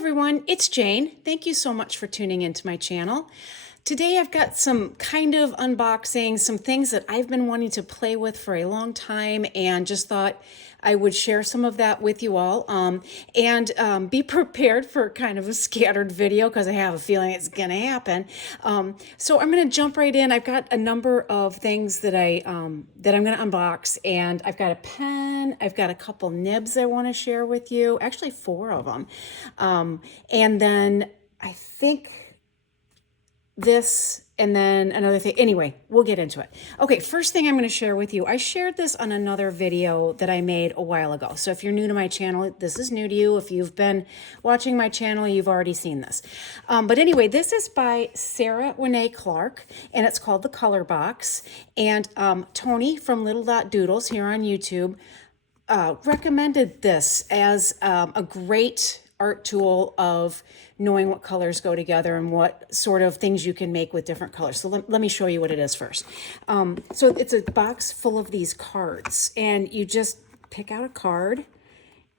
everyone, it's Jane. Thank you so much for tuning into my channel. Today I've got some kind of unboxing, some things that I've been wanting to play with for a long time and just thought I would share some of that with you all. Be prepared for kind of a scattered video because I have a feeling it's going to happen. So I'm going to jump right in. I've got a number of things that I'm going to unbox, and I've got a pen. I've got a couple nibs I want to share with you. Actually, 4 of them. And then I think this, and then another thing. Anyway, we'll get into it. Okay, first thing I'm going to share with you. I shared this on another video that I made a while ago. So if you're new to my channel, this is new to you. If you've been watching my channel, you've already seen this. But anyway, this is by Sarah Renee Clark, and it's called The Color Box. And Tony from Little Dot Doodles here on YouTube recommended this as a great art tool of knowing what colors go together and what sort of things you can make with different colors. So let me show you what it is first. So it's a box full of these cards, and you just pick out a card,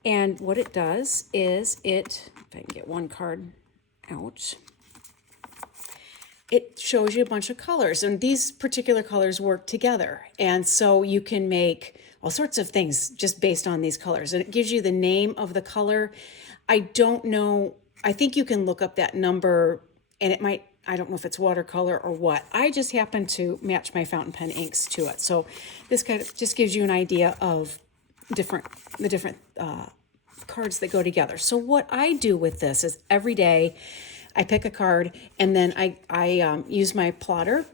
and what it does is if I can get one card out, it shows you a bunch of colors, and these particular colors work together. And so you can make all sorts of things just based on these colors, and it gives you the name of the color. I don't know. I think you can look up that number, and it might, I don't know if it's watercolor or what. I just happen to match my fountain pen inks to it. So this kind of just gives you an idea of the different cards that go together. So what I do with this is every day I pick a card, and then I use my plotter,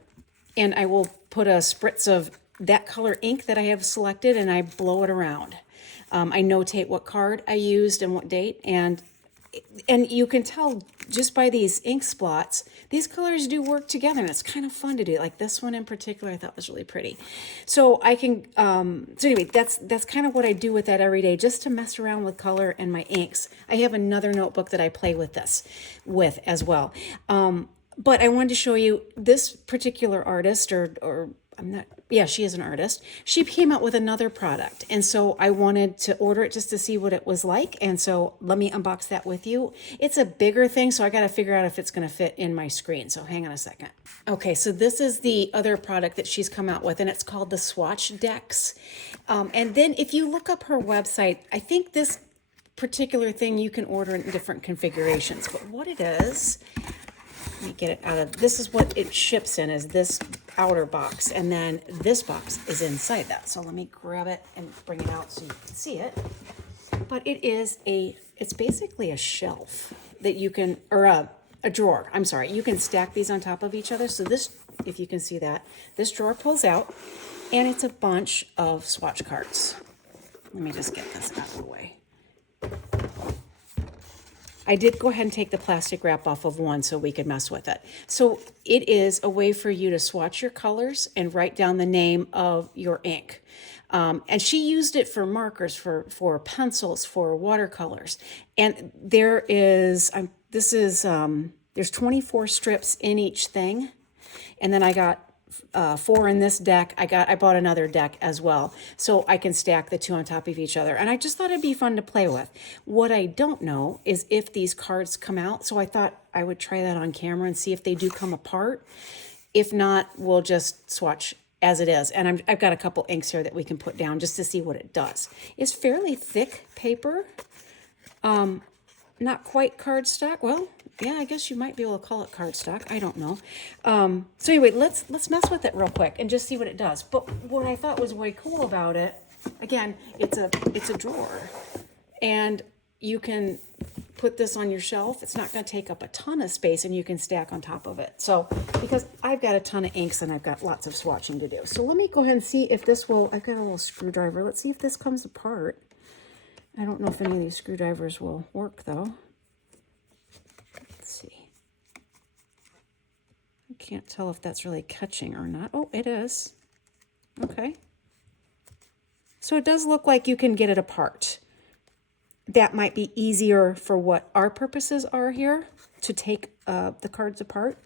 and I will put a spritz of that color ink that I have selected, and I blow it around. I notate what card I used and what date, and you can tell just by these ink splots, these colors do work together, and it's kind of fun to do. Like this one in particular, I thought was really pretty. So I can, so anyway, that's kind of what I do with that every day, just to mess around with color and my inks. I have another notebook that I play with this with as well. But I wanted to show you this particular artist, or I'm not, yeah, she is an artist. She came out with another product. And so I wanted to order it just to see what it was like. And so let me unbox that with you. It's a bigger thing, so I got to figure out if it's going to fit in my screen. So hang on a second. Okay, so this is the other product that she's come out with, and it's called the Swatchdex. And then if you look up her website, I think this particular thing you can order in different configurations. But what it is, let me get it out of, this is what it ships in, is this outer box, and then this box is inside that. So let me grab it and bring it out so you can see it. But it is it's basically a shelf that you can, or a drawer, I'm sorry. You can stack these on top of each other. So this, if you can see that, this drawer pulls out, and it's a bunch of swatch cards. Let me just get this out of the way. I did go ahead and take the plastic wrap off of one so we could mess with it. So it is a way for you to swatch your colors and write down the name of your ink. And she used it for markers, for pencils, for watercolors. And there is, there's 24 strips in each thing. And then I got 4 in this deck. I bought another deck as well, so I can stack the 2 on top of each other. And I just thought it'd be fun to play with. What I don't know is if these cards come out, so I thought I would try that on camera and see if they do come apart. If not, we'll just swatch as it is. And I've got a couple inks here that we can put down just to see what it does. It's fairly thick paper, not quite cardstock. Well, yeah, I guess you might be able to call it cardstock. I don't know. So anyway, let's mess with it real quick and just see what it does. But what I thought was way cool about it, again, it's a drawer, and you can put this on your shelf. It's not going to take up a ton of space, and you can stack on top of it. So because I've got a ton of inks and I've got lots of swatching to do. So let me go ahead and see if this will, I've got a little screwdriver. Let's see if this comes apart. I don't know if any of these screwdrivers will work though. See. I can't tell if that's really catching or not. Oh, it is. Okay. So it does look like you can get it apart. That might be easier for what our purposes are here, to take the cards apart.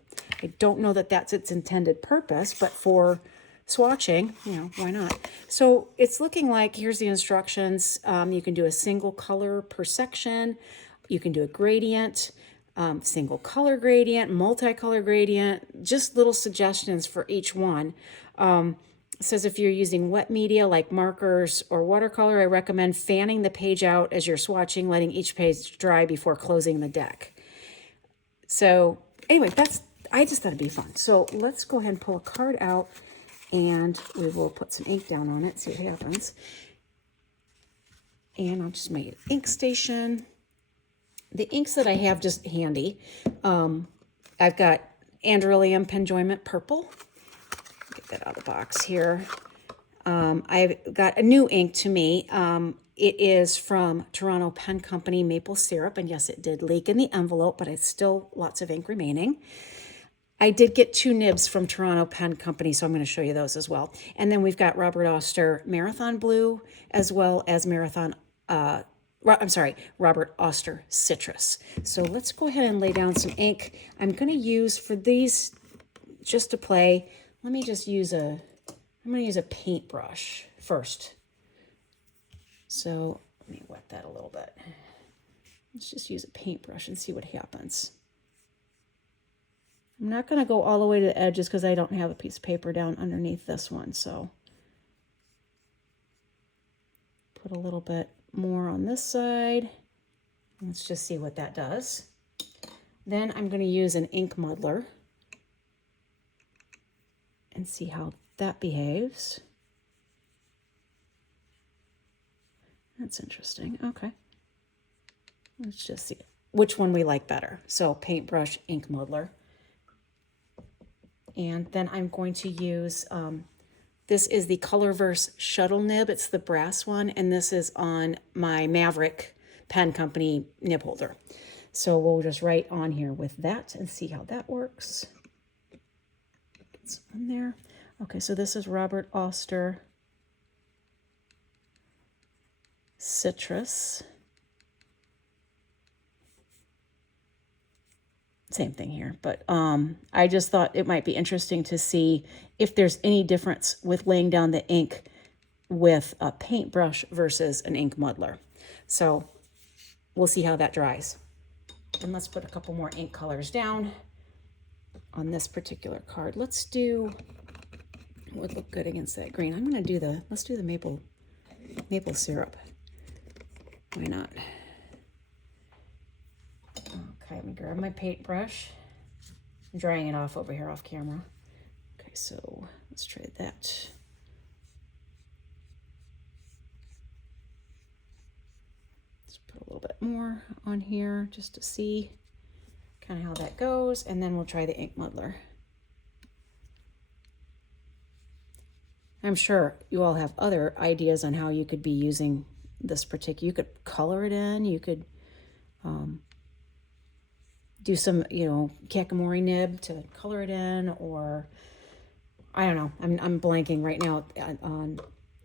I don't know that that's its intended purpose, but for swatching, you know, why not? So it's looking like, here's the instructions. You can do a single color per section. You can do a gradient, single color gradient, multicolor gradient, just little suggestions for each one. It says if you're using wet media like markers or watercolor, I recommend fanning the page out as you're swatching, letting each page dry before closing the deck. So anyway, I just thought it'd be fun. So let's go ahead and pull a card out and we will put some ink down on it, see what happens. And I'll just make an ink station. The inks that I have just handy, I've got Androllium Penjoyment Purple. Get that out of the box here. I've got a new ink to me. It is from Toronto Pen Company Maple Syrup. And yes, it did leak in the envelope, but it's still lots of ink remaining. I did get 2 nibs from Toronto Pen Company, so I'm going to show you those as well. And then we've got Robert Oster Marathon Blue, as well as Robert Oster Citrus. So let's go ahead and lay down some ink. I'm going to use, for these, just to play, let me just use I'm going to use a paintbrush first. So let me wet that a little bit. Let's just use a paintbrush and see what happens. I'm not going to go all the way to the edges because I don't have a piece of paper down underneath this one. So put a little bit more on this side. Let's just see what that does. Then I'm going to use an ink muddler and see how that behaves. That's interesting. Okay. Let's just see which one we like better. So paintbrush, ink muddler. And then I'm going to use, this is the Colorverse Shuttle Nib. It's the brass one, and this is on my Maverick Pen Company nib holder. So we'll just write on here with that and see how that works. Get some in there. Okay, so this is Robert Oster Citrus. Same thing here, but I just thought it might be interesting to see if there's any difference with laying down the ink with a paintbrush versus an ink muddler. So we'll see how that dries. And let's put a couple more ink colors down on this particular card. Let's do, what would look good against that green? I'm going to do let's do the maple syrup. Why not? Okay, let me grab my paintbrush. I'm drying it off over here off camera. Okay, so let's try that. Let's put a little bit more on here just to see kind of how that goes, and then we'll try the ink muddler. I'm sure you all have other ideas on how you could be using this particular, you could color it in, you could do some, Kakamori nib to color it in, or I don't know. I'm blanking right now on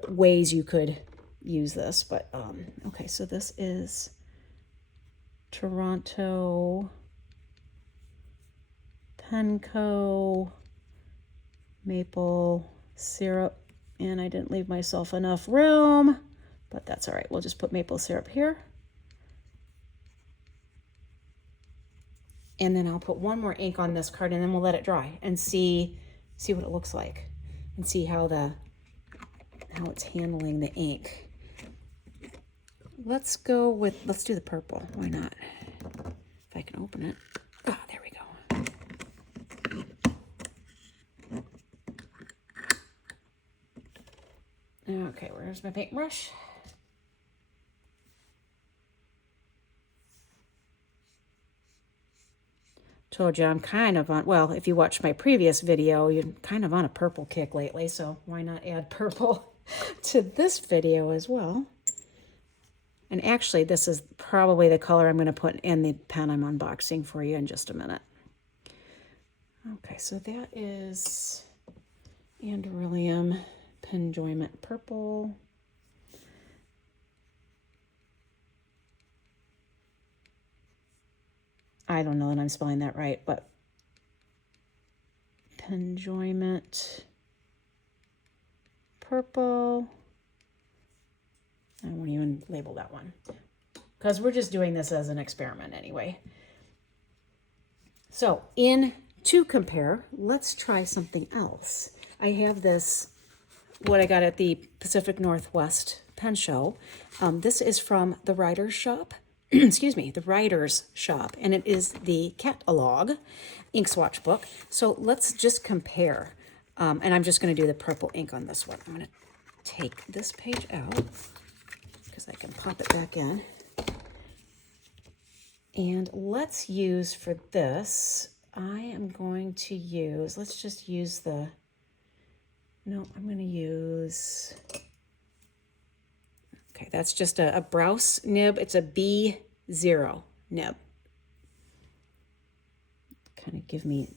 ways you could use this, but okay. So this is Toronto Pen Co. Maple Syrup, and I didn't leave myself enough room, but that's all right. We'll just put maple syrup here. And then I'll put one more ink on this card, and then we'll let it dry and see what it looks like, and see how it's handling the ink. Let's do the purple. Why not? If I can open it. Ah, there we go. Okay, where's my paintbrush? Told you I'm kind of on, well, if you watched my previous video, you're kind of on a purple kick lately, so why not add purple to this video as well? And actually, this is probably the color I'm going to put in the pen I'm unboxing for you in just a minute. Okay, so that is Androllium Penjoyment Purple. I don't know that I'm spelling that right, but Penjoyment Purple. I won't even label that one because we're just doing this as an experiment anyway. So to compare, let's try something else. I have this, what I got at the Pacific Northwest Pen Show. This is from the Writer's Shop. Excuse me, the Writer's Shop, and it is the Catalog ink swatch book. So let's just compare. And I'm just going to do the purple ink on this one. I'm going to take this page out because I can pop it back in. And let's use for this, I am going to use, let's just use the, no, I'm going to use, okay, that's just a Browse nib. It's a B0 nib. Kind of give me,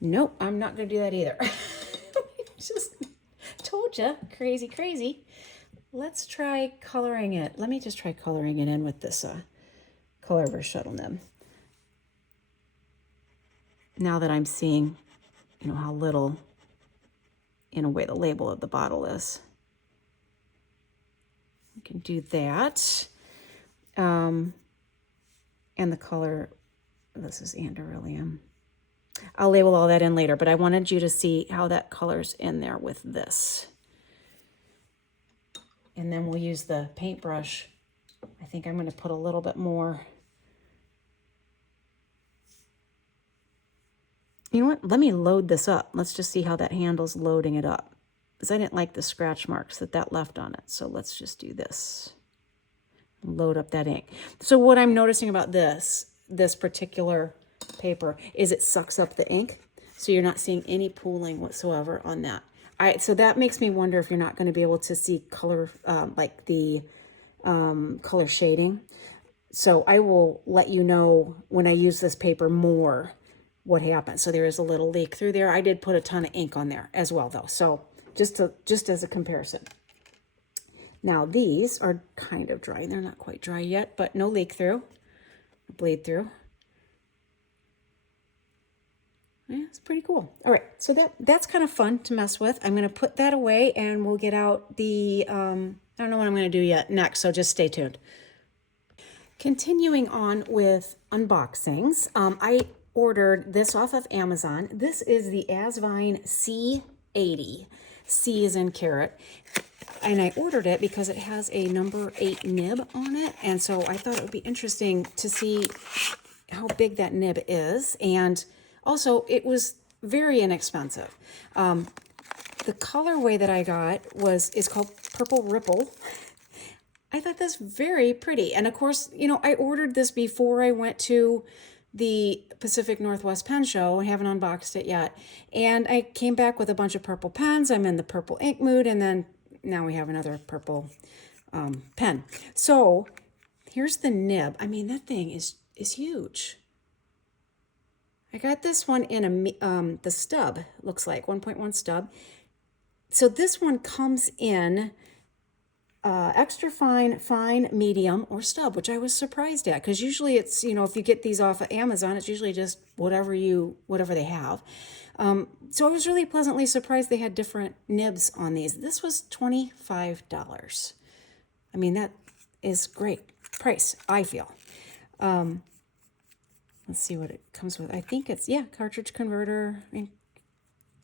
nope, I'm not going to do that either. Just told you, crazy, crazy. Let's try coloring it. Let me just try coloring it in with this Color Shuttle nib. Now that I'm seeing, you know, how little, in a way, the label of the bottle is. We can do that. And the color, this is Anderillium. I'll label all that in later, but I wanted you to see how that colors in there with this. And then we'll use the paintbrush. I think I'm going to put a little bit more. You know what? Let me load this up. Let's just see how that handles loading it up. Because I didn't like the scratch marks that left on it. So let's just do this. Load up that ink. So what I'm noticing about this particular paper is it sucks up the ink. So you're not seeing any pooling whatsoever on that. So that makes me wonder if you're not going to be able to see color, like the color shading. So I will let you know when I use this paper more what happens. So there is a little leak through there. I did put a ton of ink on there as well though. So just as a comparison. Now these are kind of dry. They're not quite dry yet, but no leak through, bleed through. Yeah, it's pretty cool. All right, so that's kind of fun to mess with. I'm going to put that away and we'll get out the, I don't know what I'm going to do yet next, so just stay tuned. Continuing on with unboxings, I ordered this off of Amazon. This is the Asvine C80. C is in carrot. And I ordered it because it has a number 8 nib on it. And so I thought it would be interesting to see how big that nib is. And also, it was very inexpensive. The colorway that I got is called Purple Ripple. I thought that's very pretty. And of course, you know, I ordered this before I went to the Pacific Northwest Pen Show. I haven't unboxed it yet. And I came back with a bunch of purple pens. I'm in the purple ink mood. And then now we have another purple pen. So here's the nib. I mean, that thing is huge. I got this one in the stub, looks like 1.1 stub. So this one comes in extra fine, fine, medium, or stub, which I was surprised at, because usually it's, you know, if you get these off of Amazon, it's usually just whatever they have. So I was really pleasantly surprised they had different nibs on these. This was $25. I mean, that is great price, I feel. Let's see what it comes with. I think it's, yeah, cartridge converter. I mean,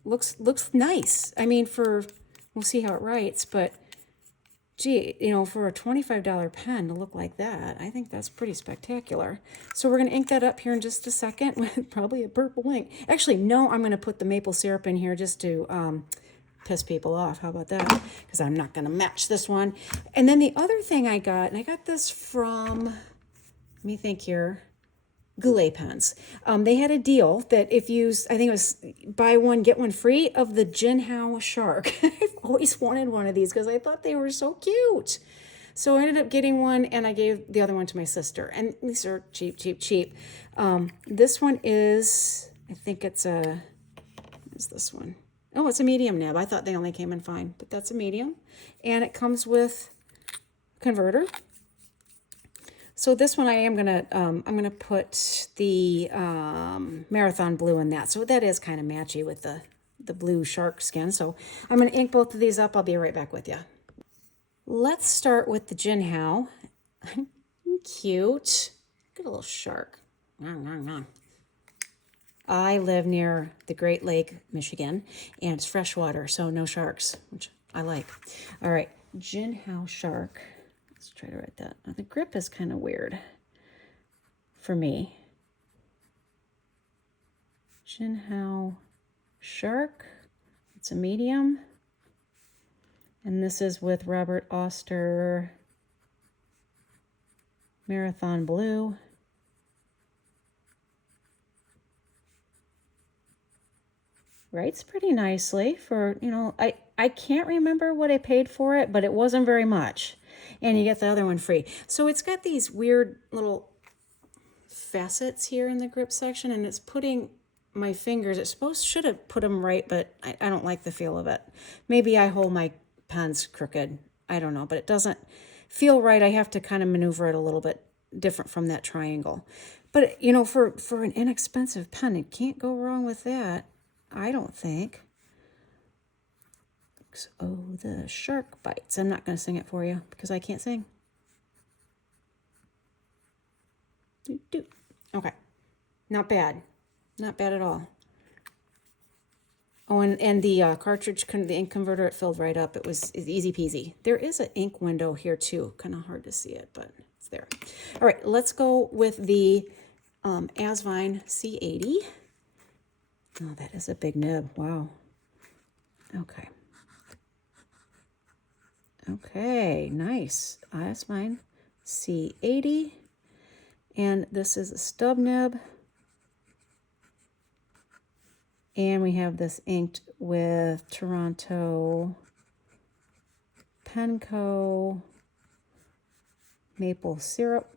looks nice. I mean, we'll see how it writes, but gee, you know, for a $25 pen to look like that, I think that's pretty spectacular. So we're going to ink that up here in just a second with probably a purple ink. Actually, no, I'm going to put the maple syrup in here just to piss people off. How about that? Because I'm not going to match this one. And then the other thing I got, and I got this from, let me think here, Goulet pens. They had a deal that if you, I think it was buy one, get one free of the Jinhao Shark. I've always wanted one of these because I thought they were so cute. So I ended up getting one and I gave the other one to my sister. And these are cheap, cheap, cheap. This one is, I think it's what is this one? Oh, it's a medium nib. I thought they only came in fine, but that's a medium. And it comes with converter. So this one I'm gonna put the Marathon Blue in that. So that is kind of matchy with the blue shark skin. So I'm gonna ink both of these up. I'll be right back with you. Let's start with the Jinhao. Cute. Get a little shark. I live near the Great Lake, Michigan, and it's freshwater, so no sharks, which I like. All right, Jinhao shark. Let's try to write that. Now, the grip is kind of weird for me. Jinhao shark. It's a medium. And this is with Robert Oster Marathon Blue. Writes pretty nicely for, you know, I can't remember what I paid for it, but it wasn't very much. And you get the other one free. So it's got these weird little facets here in the grip section, and it's putting my fingers, should have put them right, but I don't like the feel of it. Maybe I hold my pens crooked. I don't know, but it doesn't feel right. I have to kind of maneuver it a little bit different from that triangle. But, you know, for an inexpensive pen, it can't go wrong with that. I don't think. Oh, the shark bites. I'm not going to sing it for you because I can't sing. Okay. Not bad. Not bad at all. Oh, and the cartridge, the ink converter, it filled right up. It's easy peasy. There is an ink window here too. Kind of hard to see it, but it's there. All right, let's go with the Asvine C80. Oh, that is a big nib. Wow. Okay. Okay, nice. Asvine C80. And this is a stub nib. And we have this inked with Toronto Penco maple syrup.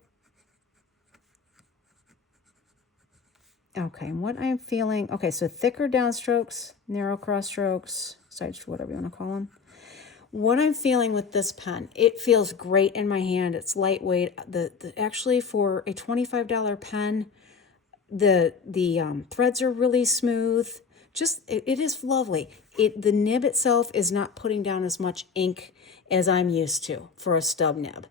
Okay, and what I'm feeling, okay, so thicker downstrokes, narrow cross strokes, side strokes, whatever you want to call them. What I'm feeling with this pen, it feels great in my hand. It's lightweight. Actually, for a $25 pen, the threads are really smooth. It is lovely. The nib itself is not putting down as much ink as I'm used to for a stub nib.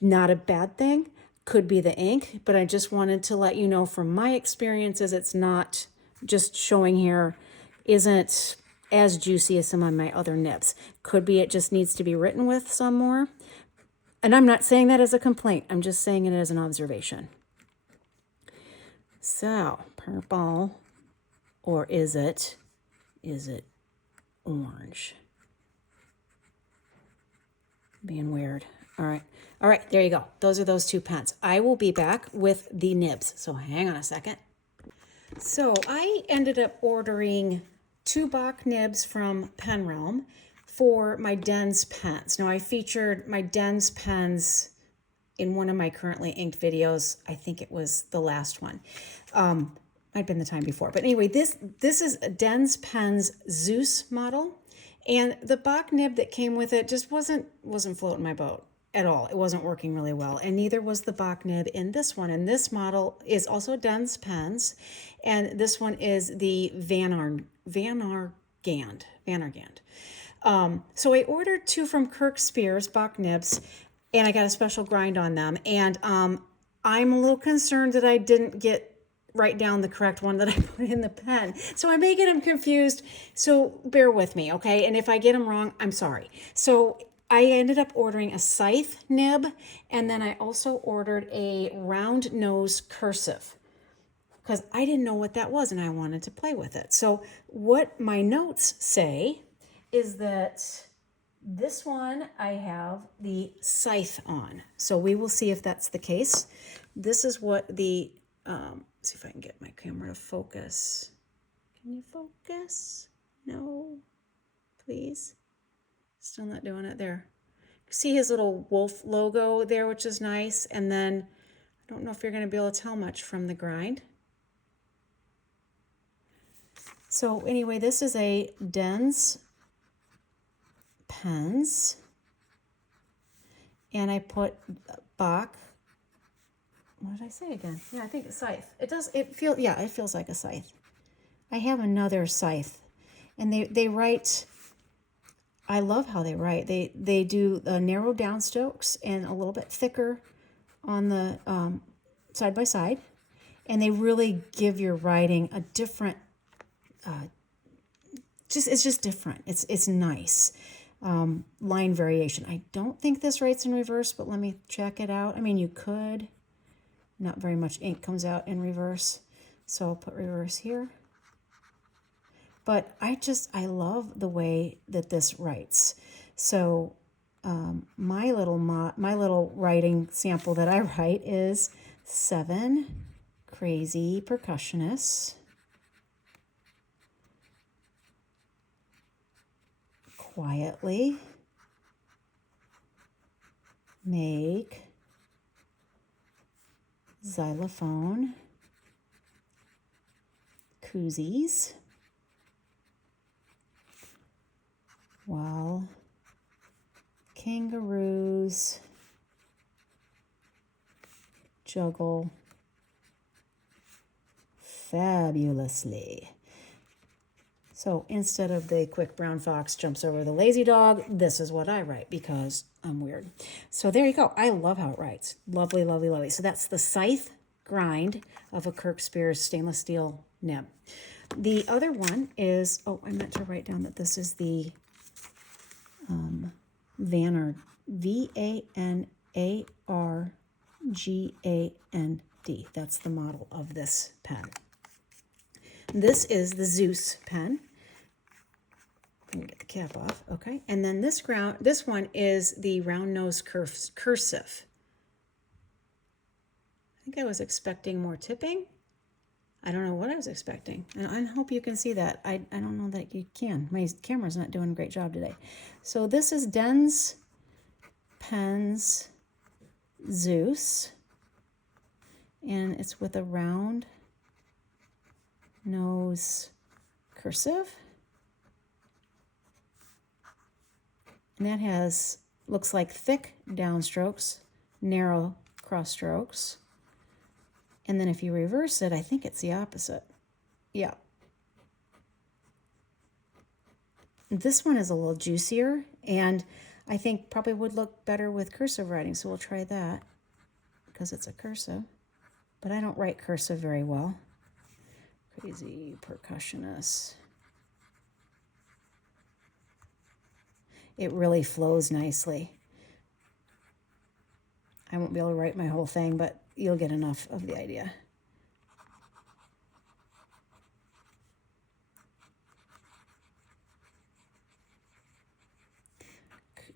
Not a bad thing. Could be the ink, but I just wanted to let you know from my experiences, it's not just showing here, isn't as juicy as some of my other nibs. Could be it just needs to be written with some more. And I'm not saying that as a complaint. I'm just saying it as an observation. So, purple, or is it orange? Being weird. All right, there you go. Those are those two pens. I will be back with the nibs, so hang on a second. So I ended up ordering 2 Bach nibs from Pen Realm for my Dens pens. Now I featured my Dens pens in one of my currently inked videos. I think it was the last one. Might have been the time before. But anyway, this is a Dens Pens Zeus model. And the Bach nib that came with it just wasn't floating my boat at all. It wasn't working really well. And neither was the Bach nib in this one. And this model is also Dens Pens. And this one is the Van Argand. So I ordered 2 from Kirk Spears Bach nibs, and I got a special grind on them. And I'm a little concerned that I didn't write down the correct one that I put in the pen. So I may get them confused. So bear with me, okay? And if I get them wrong, I'm sorry. So I ended up ordering a scythe nib, and then I also ordered a round nose cursive because I didn't know what that was and I wanted to play with it. So what my notes say is that this one I have the scythe on. So we will see if that's the case. This is what the, see if I can get my camera to focus. Can you focus? No, please. Still not doing it there. See his little wolf logo there, which is nice. And then I don't know if you're going to be able to tell much from the grind. So anyway, this is a Dens Pens. And I put Bach. What did I say again? Yeah, I think it's scythe. It feels like a scythe. I have another scythe. And they write I love how they write. They do narrow down strokes and a little bit thicker on the side by side, and they really give your writing a different. It's just different. It's nice. Line variation. I don't think this writes in reverse, but let me check it out. I mean, you could. Not very much ink comes out in reverse, so I'll put reverse here. But I love the way that this writes. So my little writing sample that I write is 7 crazy percussionists quietly make xylophone koozies while kangaroos juggle fabulously. So instead of the quick brown fox jumps over the lazy dog, this is what I write because I'm weird. So there you go. I love how it writes. Lovely, lovely, lovely. So that's the scythe grind of a Kirk Spears stainless steel nib. The other one is, I meant to write down that this is the Vanard, Vanargand. That's the model of this pen. This is the Zeus pen. Let me get the cap off, okay. And then this one is the round nose cursive. I think I was expecting more tipping. I don't know what I was expecting. And I hope you can see that. I don't know that you can. My camera's not doing a great job today. So this is Den's Pens Zeus. And it's with a round nose cursive. And that looks like thick downstrokes, narrow cross strokes. And then if you reverse it, I think it's the opposite. Yeah. This one is a little juicier, and I think probably would look better with cursive writing, so we'll try that because it's a cursive. But I don't write cursive very well. Crazy percussionist. It really flows nicely. I won't be able to write my whole thing, but you'll get enough of the idea.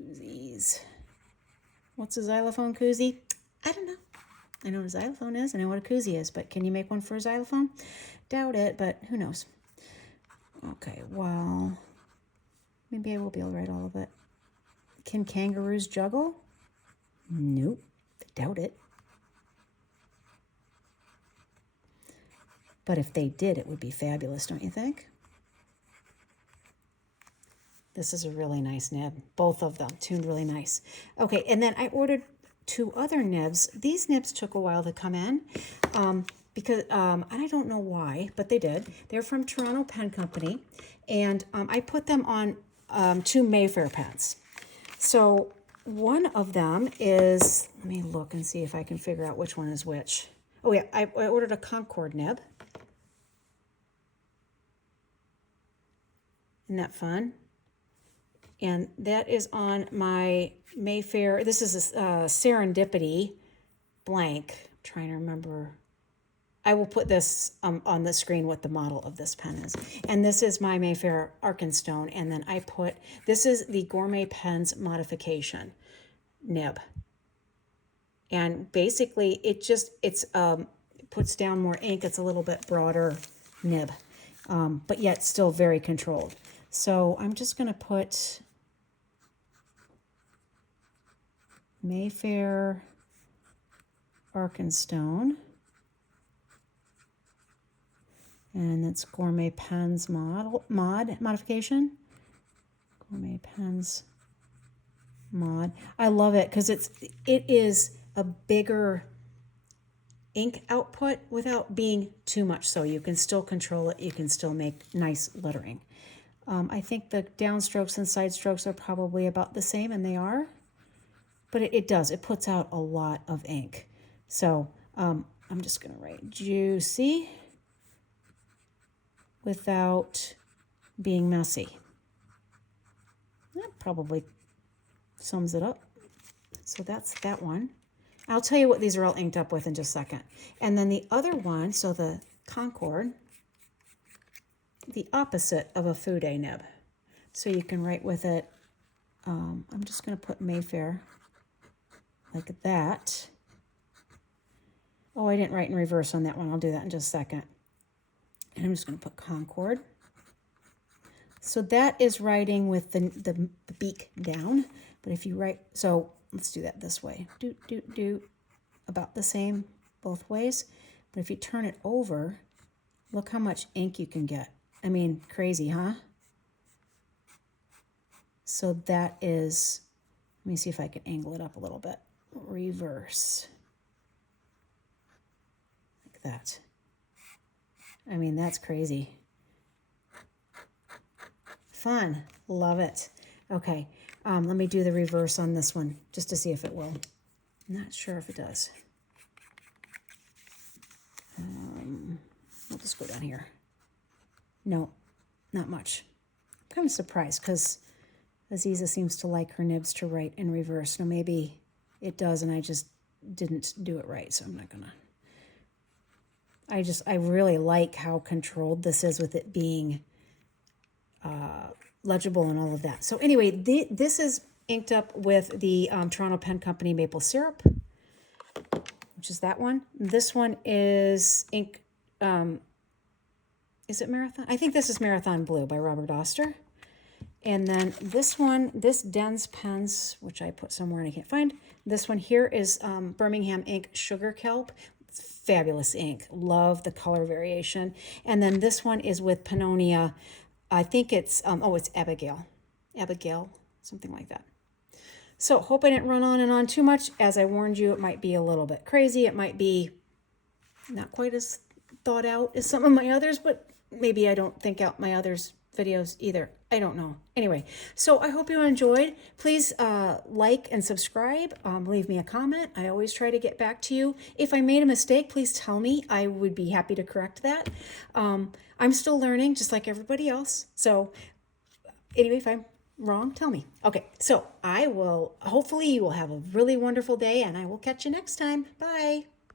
Koozies. What's a xylophone koozie? I don't know. I know what a xylophone is. I know what a koozie is, but can you make one for a xylophone? Doubt it, but who knows? Okay, well, maybe I will be able to write all of it. Can kangaroos juggle? Nope. Doubt it. But if they did, it would be fabulous, don't you think? This is a really nice nib. Both of them tuned really nice. Okay, and then I ordered 2 other nibs. These nibs took a while to come in because, and I don't know why, but they did. They're from Toronto Pen Company, and I put them on 2 Mayfair pens. So one of them is, let me look and see if I can figure out which one is which. Oh yeah, I ordered a Concord nib. Isn't that fun? And that is on my Mayfair. This is a Serendipity blank. I'm trying to remember. I will put this on the screen what the model of this pen is. And this is my Mayfair Arkenstone. And then I put, this is the Gourmet Pens Modification nib. And basically it puts down more ink. It's a little bit broader nib, but yet still very controlled. So I'm just going to put Mayfair Arkenstone, and it's Gourmet Pens modification. Gourmet Pens mod. I love it because it is a bigger ink output without being too much, so you can still control it. You can still make nice lettering. I think the downstrokes and side strokes are probably about the same, and they are. But it does. It puts out a lot of ink. So I'm just going to write juicy without being messy. That probably sums it up. So that's that one. I'll tell you what these are all inked up with in just a second. And then the other one, so the Concord, the opposite of a Fude nib. So you can write with it, I'm just going to put Mayfair like that. Oh, I didn't write in reverse on that one. I'll do that in just a second. And I'm just going to put Concord. So that is writing with the beak down. But if you write, so let's do that this way. Do, about the same both ways. But if you turn it over, look how much ink you can get. I mean, crazy, huh? So that is, let me see if I can angle it up a little bit. Reverse. Like that. I mean, that's crazy. Fun. Love it. Okay, let me do the reverse on this one just to see if it will. Not sure if it does. We'll just go down here. No, not much. I'm kind of surprised because Aziza seems to like her nibs to write in reverse. Now maybe it does and I just didn't do it right, so I'm not gonna. I really like how controlled this is with it being legible and all of that. So anyway, this is inked up with the Toronto Pen Company Maple Syrup, which is that one. This one is ink, is it Marathon? I think this is Marathon Blue by Robert Oster. And then this one, this Dens Pens, which I put somewhere and I can't find. This one here is Birmingham Ink Sugar Kelp. It's fabulous ink. Love the color variation. And then this one is with Pannonia. I think it's, it's Abigail. Abigail, something like that. So hope I didn't run on and on too much. As I warned you, it might be a little bit crazy. It might be not quite as thought out as some of my others, but maybe I don't think out my others videos either. I don't know. Anyway, so I hope you enjoyed. Please like and subscribe. Leave me a comment. I always try to get back to you. If I made a mistake, please tell me. I would be happy to correct that. I'm still learning just like everybody else. So anyway, if I'm wrong, tell me. Okay, so hopefully you will have a really wonderful day and I will catch you next time. Bye.